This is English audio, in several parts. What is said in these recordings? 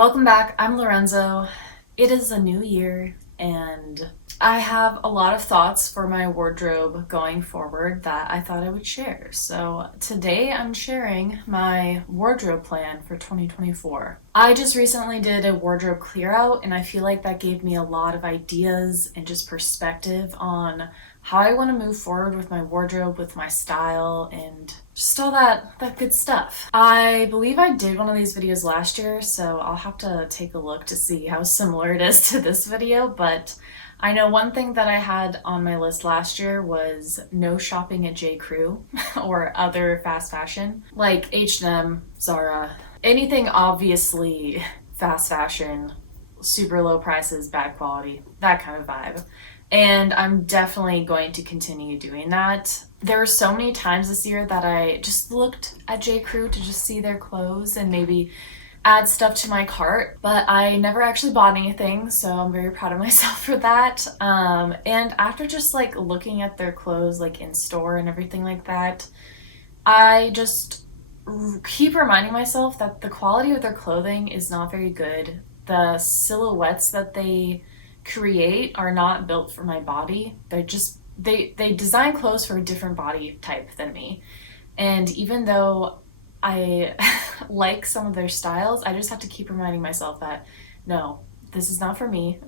Welcome back. I'm Lorenzo. It is a new year, and I have a lot of thoughts for my wardrobe going forward that I thought I would share. So, today I'm sharing my wardrobe plan for 2024. I just recently did a wardrobe clear out, and I feel like that gave me a lot of ideas and just perspective on how I want to move forward with my wardrobe, with my style, and just all that good stuff. I believe I did one of these videos last year, so I'll have to take a look to see how similar it is to this video, but I know one thing that I had on my list last year was no shopping at J. Crew or other fast fashion like H&M, Zara, anything obviously fast fashion, super low prices, bad quality, that kind of vibe. And I'm definitely going to continue doing that. There were so many times this year that I just looked at J. Crew to just see their clothes and maybe add stuff to my cart, but I never actually bought anything, so I'm very proud of myself for that. And after just like looking at their clothes like in store and everything like that, I just keep reminding myself that the quality of their clothing is not very good. The silhouettes that they create are not built for my body. They design clothes for a different body type than me. And even though I like some of their styles, I just have to keep reminding myself that no, this is not for me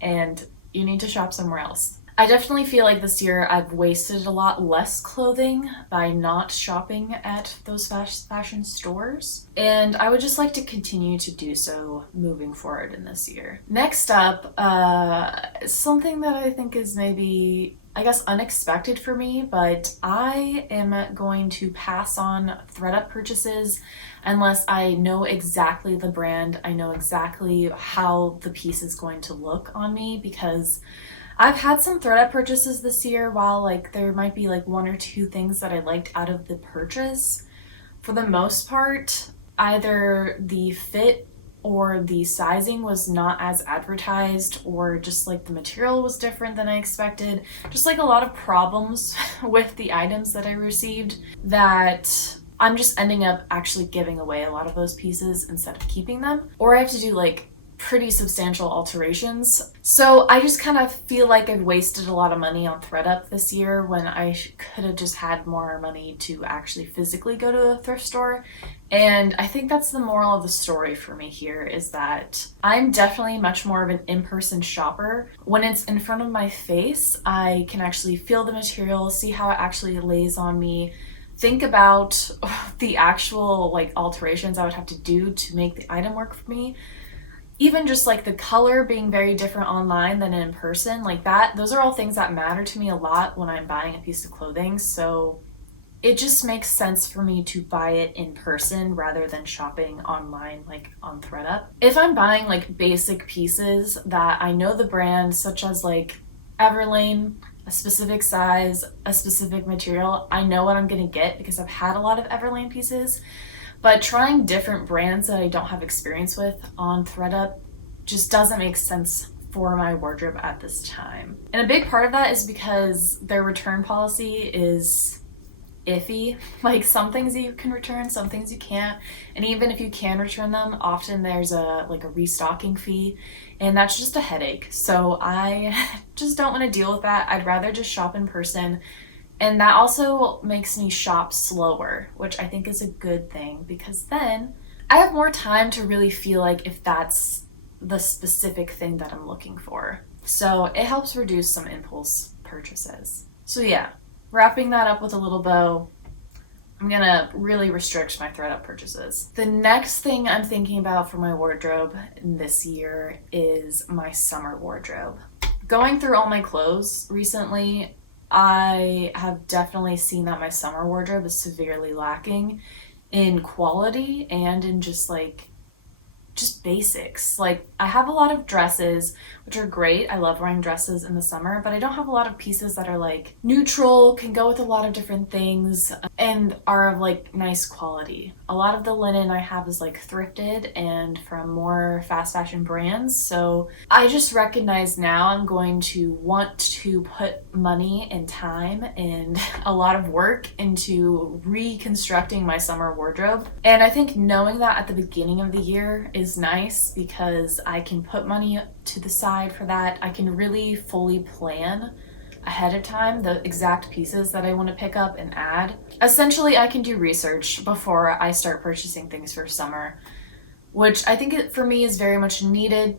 and you need to shop somewhere else. I definitely feel like this year I've wasted a lot less clothing by not shopping at those fast fashion stores, and I would just like to continue to do so moving forward in this year. Next up, something that I think is maybe, I guess, unexpected for me, but I am going to pass on thread-up purchases unless I know exactly the brand, I know exactly how the piece is going to look on me, because I've had some thread-up purchases this year. While like there might be like one or two things that I liked out of the purchase, for the most part, either the fit or the sizing was not as advertised, or just like the material was different than I expected. Just like a lot of problems with the items that I received, that I'm just ending up actually giving away a lot of those pieces instead of keeping them. Or I have to do like pretty substantial alterations. So I just kind of feel like I've wasted a lot of money on thread-up this year when I could have just had more money to actually physically go to a thrift store. And I think that's the moral of the story for me here, is that I'm definitely much more of an in-person shopper. When it's in front of my face, I can actually feel the material, see how it actually lays on me, think about the actual like alterations I would have to do to make the item work for me. Even just like the color being very different online than in person, like that, those are all things that matter to me a lot when I'm buying a piece of clothing. So it just makes sense for me to buy it in person rather than shopping online, like on thredup. If I'm buying like basic pieces that I know the brand, such as like Everlane, a specific size, a specific material, I know what I'm gonna get because I've had a lot of Everlane pieces. But trying different brands that I don't have experience with on thredup just doesn't make sense for my wardrobe at this time. And a big part of that is because their return policy is iffy. Like some things you can return, some things you can't. And even if you can return them, often there's a restocking fee, and that's just a headache. So I just don't want to deal with that. I'd rather just shop in person. And that also makes me shop slower, which I think is a good thing, because then I have more time to really feel like if that's the specific thing that I'm looking for. So it helps reduce some impulse purchases. So yeah, wrapping that up with a little bow, I'm gonna really restrict my thread-up purchases. The next thing I'm thinking about for my wardrobe this year is my summer wardrobe. Going through all my clothes recently, I have definitely seen that my summer wardrobe is severely lacking in quality and in just basics. Like, I have a lot of dresses, which are great. I love wearing dresses in the summer, but I don't have a lot of pieces that are like neutral, can go with a lot of different things, and are of like nice quality. A lot of the linen I have is like thrifted and from more fast fashion brands. So I just recognize now I'm going to want to put money and time and a lot of work into reconstructing my summer wardrobe. And I think knowing that at the beginning of the year is nice, nice because I can put money to the side for that. I can really fully plan ahead of time the exact pieces that I want to pick up and add. Essentially, I can do research before I start purchasing things for summer, which I think for me is very much needed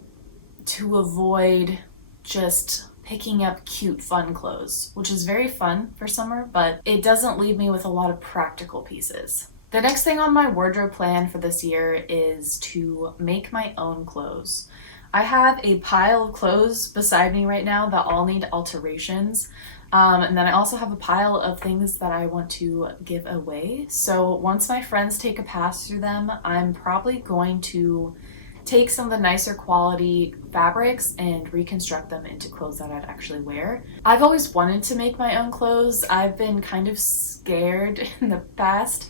to avoid just picking up cute, fun clothes, which is very fun for summer, but it doesn't leave me with a lot of practical pieces. The next thing on my wardrobe plan for this year is to make my own clothes. I have a pile of clothes beside me right now that all need alterations. And then I also have a pile of things that I want to give away. So once my friends take a pass through them, I'm probably going to take some of the nicer quality fabrics and reconstruct them into clothes that I'd actually wear. I've always wanted to make my own clothes. I've been kind of scared in the past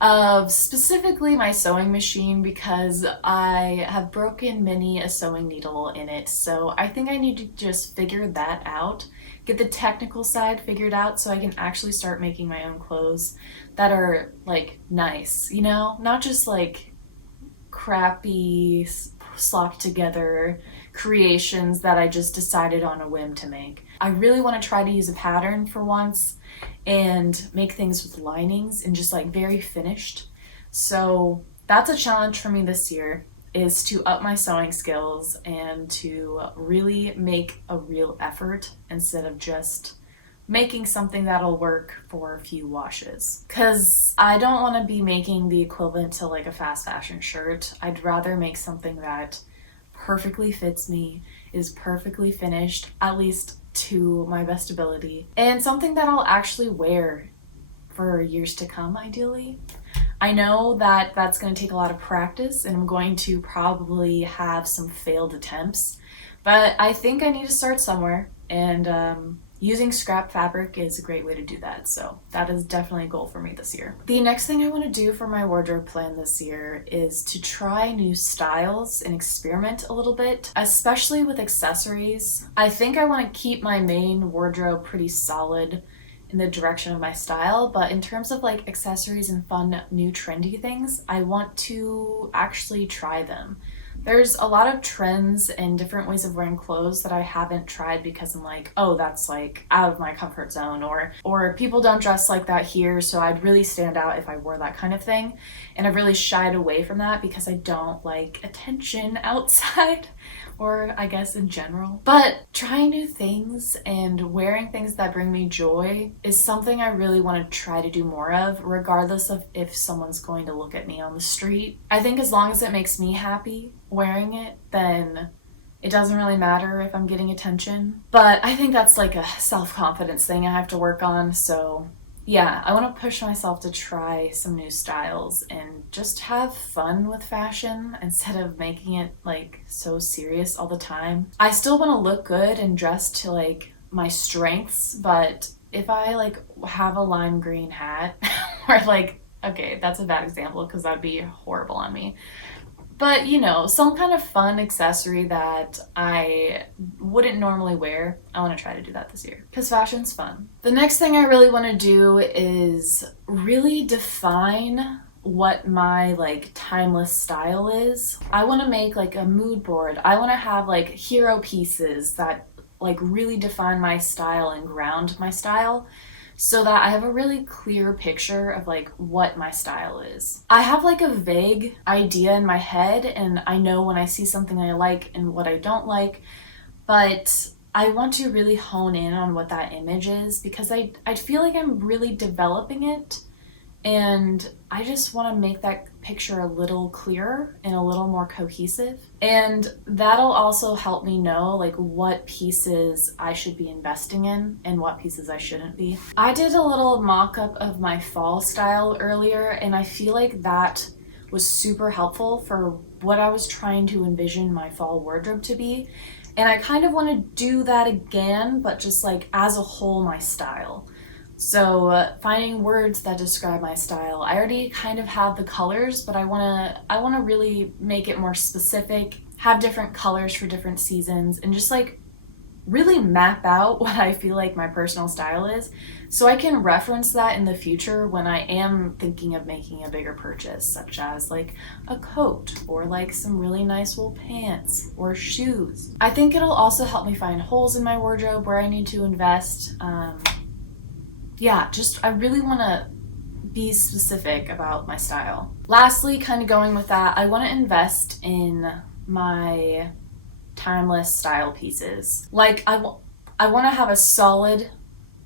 of specifically my sewing machine because I have broken many a sewing needle in it. So I think I need to just figure that out, get the technical side figured out so I can actually start making my own clothes that are like nice, you know, not just like crappy slopped together creations that I just decided on a whim to make. I really want to try to use a pattern for once and make things with linings and just like very finished. So that's a challenge for me this year, is to up my sewing skills and to really make a real effort instead of just making something that'll work for a few washes. Because I don't want to be making the equivalent to like a fast fashion shirt. I'd rather make something that perfectly fits me, is perfectly finished, at least to my best ability, and something that I'll actually wear for years to come, ideally. I know that that's going to take a lot of practice, and I'm going to probably have some failed attempts, but I think I need to start somewhere, and using scrap fabric is a great way to do that. So that is definitely a goal for me this year. The next thing I want to do for my wardrobe plan this year is to try new styles and experiment a little bit, especially with accessories. I think I want to keep my main wardrobe pretty solid in the direction of my style, but in terms of like accessories and fun new trendy things, I want to actually try them. There's a lot of trends and different ways of wearing clothes that I haven't tried because I'm like, oh, that's like out of my comfort zone, or people don't dress like that here, so I'd really stand out if I wore that kind of thing. And I've really shied away from that because I don't like attention outside, or I guess in general. But trying new things and wearing things that bring me joy is something I really want to try to do more of, regardless of if someone's going to look at me on the street. I think as long as it makes me happy wearing it, then it doesn't really matter if I'm getting attention. But I think that's like a self-confidence thing I have to work on. So yeah, I want to push myself to try some new styles and just have fun with fashion instead of making it like so serious all the time. I still want to look good and dress to like my strengths, but if I like have a lime green hat or like, okay, that's a bad example because that'd be horrible on me. But you know, some kind of fun accessory that I wouldn't normally wear, I want to try to do that this year because fashion's fun. The next thing I really want to do is really define what my like timeless style is. I want to make like a mood board. I want to have like hero pieces that like really define my style and ground my style, so that I have a really clear picture of like what my style is. I have like a vague idea in my head, and I know when I see something I like and what I don't like, but I want to really hone in on what that image is because I feel like I'm really developing it, and I just want to make that picture a little clearer and a little more cohesive. And that'll also help me know like what pieces I should be investing in and what pieces I shouldn't be. I did a little mock-up of my fall style earlier, and I feel like that was super helpful for what I was trying to envision my fall wardrobe to be. And I kind of want to do that again, but just like as a whole, my style. So finding words that describe my style. I already kind of have the colors, but I wanna really make it more specific, have different colors for different seasons, and just like really map out what I feel like my personal style is so I can reference that in the future when I am thinking of making a bigger purchase, such as like a coat or like some really nice wool pants or shoes. I think it'll also help me find holes in my wardrobe where I need to invest. I really want to be specific about my style. Lastly, kind of going with that, I want to invest in my timeless style pieces. Like I want to have a solid,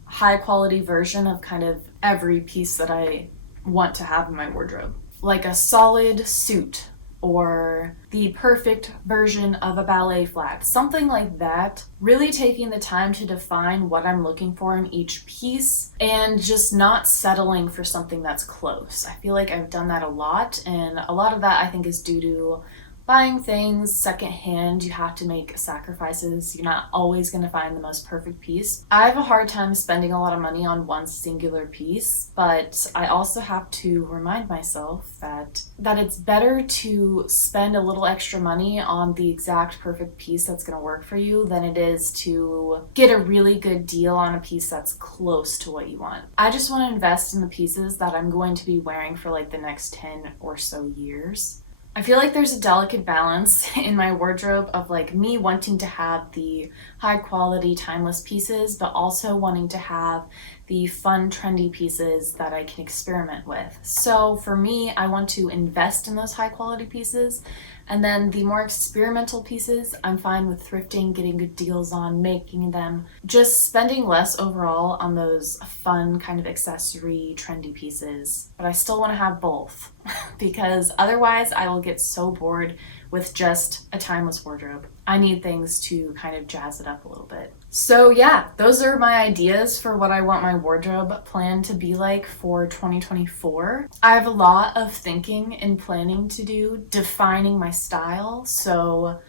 high quality version of kind of every piece that I want to have in my wardrobe. Like a solid suit or the perfect version of a ballet flat, something like that. Really taking the time to define what I'm looking for in each piece and just not settling for something that's close. I feel like I've done that a lot, and a lot of that I think is due to buying things secondhand. You have to make sacrifices. You're not always going to find the most perfect piece. I have a hard time spending a lot of money on one singular piece, but I also have to remind myself that it's better to spend a little extra money on the exact perfect piece that's going to work for you than it is to get a really good deal on a piece that's close to what you want. I just want to invest in the pieces that I'm going to be wearing for like the next 10 or so years. I feel like there's a delicate balance in my wardrobe of like me wanting to have the high quality timeless pieces, but also wanting to have the fun trendy pieces that I can experiment with. So for me, I want to invest in those high quality pieces, and then the more experimental pieces, I'm fine with thrifting, getting good deals on, making them, just spending less overall on those fun kind of accessory trendy pieces. But I still want to have both because otherwise I will get so bored with just a timeless wardrobe. I need things to kind of jazz it up a little bit. So yeah, those are my ideas for what I want my wardrobe plan to be like for 2024. I have a lot of thinking and planning to do, defining my style. So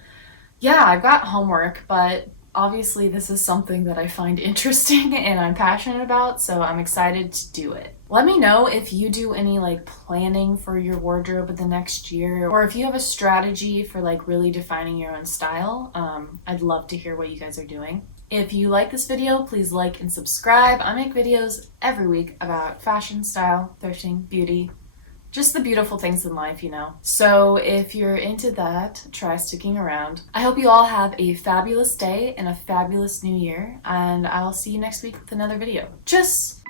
yeah, I've got homework, but obviously this is something that I find interesting and I'm passionate about, so I'm excited to do it. Let me know if you do any like planning for your wardrobe the next year, or if you have a strategy for like really defining your own style. I'd love to hear what you guys are doing. If you like this video, please like and subscribe. I make videos every week about fashion, style, thrifting, beauty, just the beautiful things in life, you know. So if you're into that, try sticking around. I hope you all have a fabulous day and a fabulous new year, and I'll see you next week with another video. Tschüss!